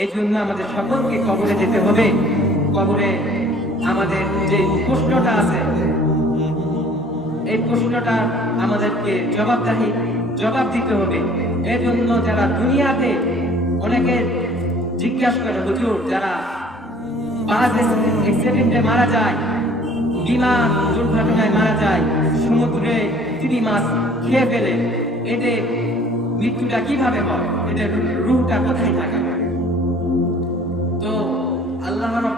এই জন্য আমাদের সকলকে কবরে যেতে হবে। কবরে আমাদের যে প্রশ্নটা আছে, এই প্রশ্নটা আমাদেরকে জবাবদাহি, জবাব দিতে হবে। এই জন্য যারা দুনিয়াতে অনেকে জিজ্ঞাসা করে, হুজুর, যারা বাস অ্যাক্সিডেন্টে মারা যায়, বিমান দুর্ঘটনায় মারা যায়, সমুদ্রে তিনি মাছ খেয়ে ফেলে, এদের মৃত্যুটা কীভাবে হয়? এদের রূহটা কোথায় থাকে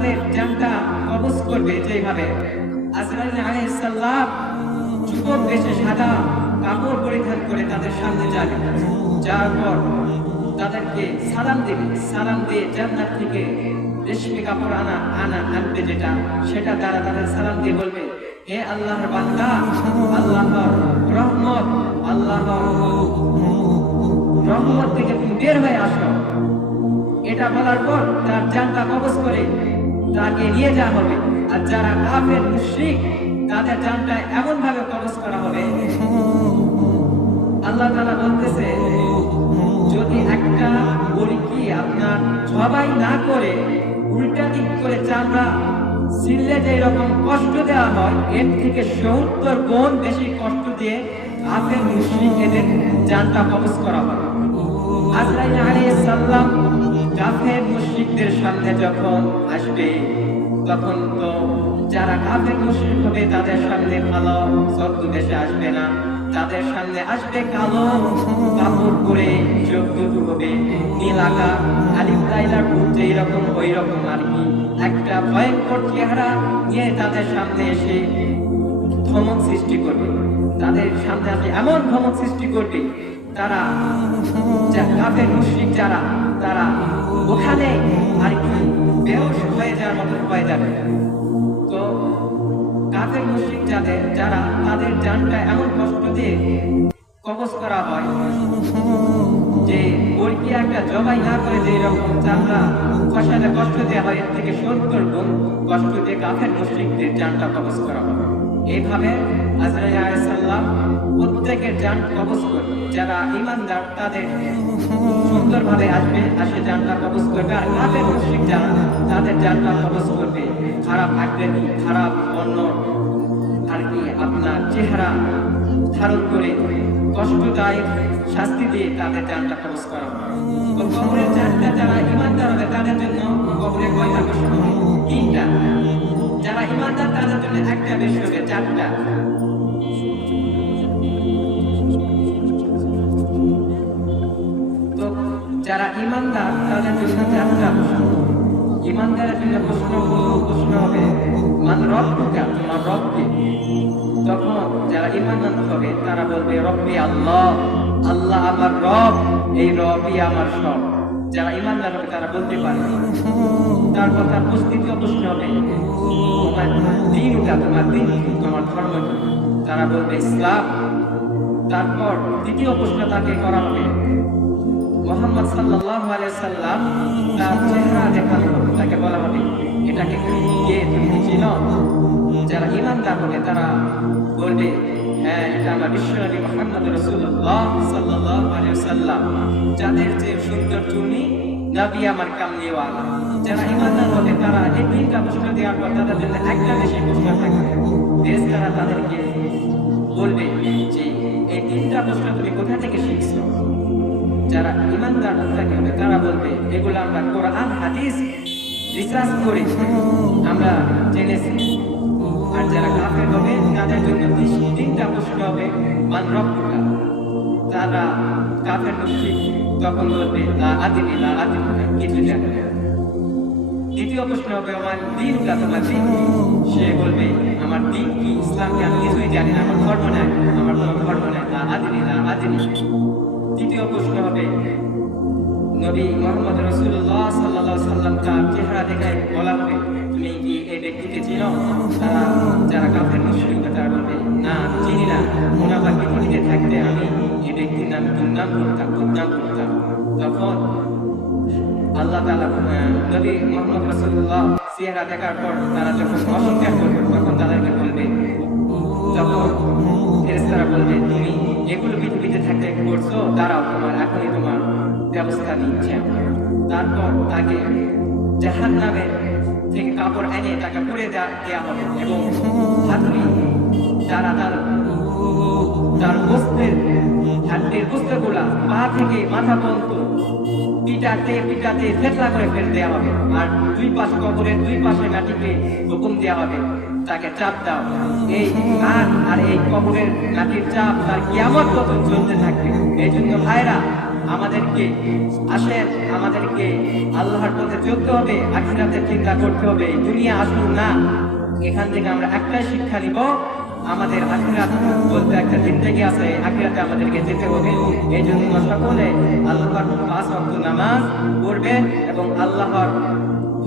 তাদের জানটা কবজ করবে যেভাবে। সাদা কাপড় পরিধান করে তাদের সামনে যাবে যাওয়ার পর তাদেরকে সালাম দেবে। সালাম দিয়ে থেকে রেশমি কাপড় আনা আনা, আনবে যেটা, সেটা দ্বারা তাদের সালাম দিয়ে বলবে, হে আল্লাহর বান্দা, আল্লাহর রহমত আল্লাহর রহমত থেকে তুমি বের হয়ে আসো। এটা বলার পর তার জানটা কবজ করে তাকে নিয়ে যাওয়া হবে। আর যারা কাফের, মুশরিক, তাদের জানটা এমন ভাবে কবজ করা হবে। আল্লাহ তাআলা বলতেছে, যদি একটা মুরগি আপনার সবাই না করে, উল্টা দিক করে চামড়া ছিললে যে এরকম কষ্ট দেওয়া হয়, এর থেকে সত্তর গুণ বেশি কষ্ট দিয়ে কাফের, মুশরিক এদের জানটা কবজ করা হয়। আজরাইল আলাইহিস সালাম কাফের মুশরিকদের সামনে যখন আসবে, তখন তো যারা কাফের মুশরিক হবে তাদের সামনে ভালো শব্দ দেশে আসবে না। তাদের সামনে আসবে কালো কাপড় পরে চোখ দুটো হবে নীল আকার। আলিফ লাইলার রূপ যেই রকম ওই রকম আর কি। একটা ভয়ঙ্কর চেহারা নিয়ে তাদের সামনে এসে ধমক সৃষ্টি করবে। তাদের সামনে আপনি এমন ধমক সৃষ্টি করবে, তারা কাফের মুশরিক যারা তারা ওখানে আর কি বেহোশ হয়ে যাওয়ার মতো হয়ে যাবে। তো কাফের মুশরিক যাদের, যারা তাদের জানটা এমন কষ্ট দিয়ে কবজ করা হয় যে মুরগি একটা জবাই না করে যে এরকম চামড়া কষালে কষ্ট দেওয়া হয়, এর থেকে সত্তর গুণ কষ্ট দিয়ে কাফের মুশরিকদের জানটা কবজ করা হবে এইভাবে আজরাইল প্রত্যেকের জান কবজ করবে। যারা ইমানদার তাদের সুন্দরভাবে আসবে, আসে জানটা কবজ করবে, আর কাফের মুশরিক যারা, তাদের জানটা কবজ করবে। খারাপ আকৃতি খারাপ বর্ণ আর কি, আপনার চেহারা ধারণ করে কষ্টদায়ক শাস্তি দিয়ে তাদের জানটা কবজ করা। হবে কবরের জানটা যারা ইমানদার হবে, তাদের জন্য ইমানদার তাদের জন্য একটা বেশি হবে চারটা যারা ইমানদার, তাদের জন্য চারটা ইমানদারের জন্য প্রশ্ন প্রশ্ন হবে, মান রব্বুকা? তোমার রবকে। তখন যারা ইমানদার হবে, তারা বলবে, রব্বি আল্লাহ আল্লাহ আমার রব, এই রবই আমার সব। যারা ইমানদার হবে, তারা বলতে পারবে তারপর তার তৃতীয় প্রশ্ন হবে তোমার দিনটা তোমার দিন, তোমার ধর্ম তারা বলবে, ইসলাম। তারপর দ্বিতীয় প্রশ্ন তাকে করা হবে। মোহাম্মদ সাল্লাল্লাহু আলাইহি সাল্লাম তার চেহারা দেখানো তাকে বলা হবে, এটাকে কে? তুমি চিনো যারা ইমানদার হবে তারা বলবে হ্যাঁ এটা আমার বিশ্বনবী মোহাম্মদ রাসূলুল্লাহ সাল্লাল্লাহু আলাইহি সাল্লাম যাদের যে সুন্দর চুনি নবী আমার কামলিওয়ালা। যারা ইমানদার হবে তারা এই তিনটা প্রশ্ন দেওয়ার পর তাদের জন্য একটা বেশি প্রশ্ন থাকবে বেশ তারা তাদেরকে বলবে যে, এই তিনটা প্রশ্ন তুমি কোথা থেকে শিখছো? যারা ইমানদার মুত্তাকি হবে তারা বলবে, এগুলো আমরা কোরআন, হাদিস, রিসার্চ করে আমরা জেনেছি। আর যারা কাফের হবে, তাদের জন্য তিন- তিনটা প্রশ্ন হবে মান রব্বুকা তারা কাফের মুশরিক তখন বলবে, লা আদিনি লা আদিনি কিছু জানে। দ্বিতীয় প্রশ্ন হবে, আমার দিন কা তোমার দিন? সে বলবে, আমার দিন কি? ইসলামকে আমি কিছুই জানি না, আমার ধর্ম নাই, আমার কোনো ধর্ম নাই। লা আদিনি লা আদিনি তৃতীয় প্রশ্ন হবে, নবী মোহাম্মদ রসুল্লাহ সাল্লাহ সাল্লাম তার চেহারা দেখে বলা হবে? তুমি কি এই ব্যক্তিকে চিনো? তারা চিনি না থাকতে আমি এই ব্যক্তির নাম দুর্নাম করতাম দুর্নাম করতাম তখন আল্লাহ আহ, নবী মোহাম্মদ রাসূলুল্লাহ চেহারা দেখার পর তারা যখন অস্বীকার করবে তখন তাদেরকে বলবে তখন বলবে তুমি এগুলো পৃথিবীতে থাকতে করছ দাঁড়াও তোমার এখনই তোমার ব্যবস্থা নিচ্ছে তারপর তাকে জাহান নামে থেকে কাপড় এনে তাকে দেয়া দেওয়া হবে এবং হাতুড়ি যারা তার তার বস্ত্রের হাড্ডির বস্ত্রগুলা পা থেকে মাথা পর্যন্ত পিটাতে পিটাতে ফেতলা করে ফেলে দেওয়া হবে। আর দুই পাশ কবরের দুই পাশে মাটিকে হুকুম দেওয়া হবে। তাকে চাপ দাও। এই আর আর এই কবরের মাটির চাপ তার কিয়ামত কত চলতে থাকবে। এই জন্য ভাইরা, আমাদেরকে আসেন, আমাদেরকে আল্লাহর পথে চলতে হবে আখিরাতের চিন্তা করতে হবে। দুনিয়া আসুন না, এখান থেকে আমরা একটাই শিক্ষা নিব আমাদের আখিরাত বলতে একটা জিন্দগি আছে, আখিরাতে আমাদেরকে যেতে হবে। এই জন্য সকলে আল্লাহর পাঁচ ওয়াক্ত নামাজ পড়বেন এবং আল্লাহর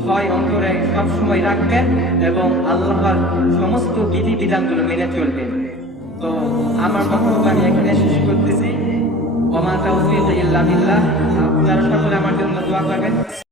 ভয় অন্তরে সব সময় রাখবেন এবং আল্লাহর সমস্ত বিধি বিধানগুলো মেনে চলবেন তো আমার বক্তব্য আমি এখানে শেষ করতেছি। ওমা তাওফিক ইল্লা বিল্লাহ। আপনারা সকলে আমার জন্য দোয়া করবেন।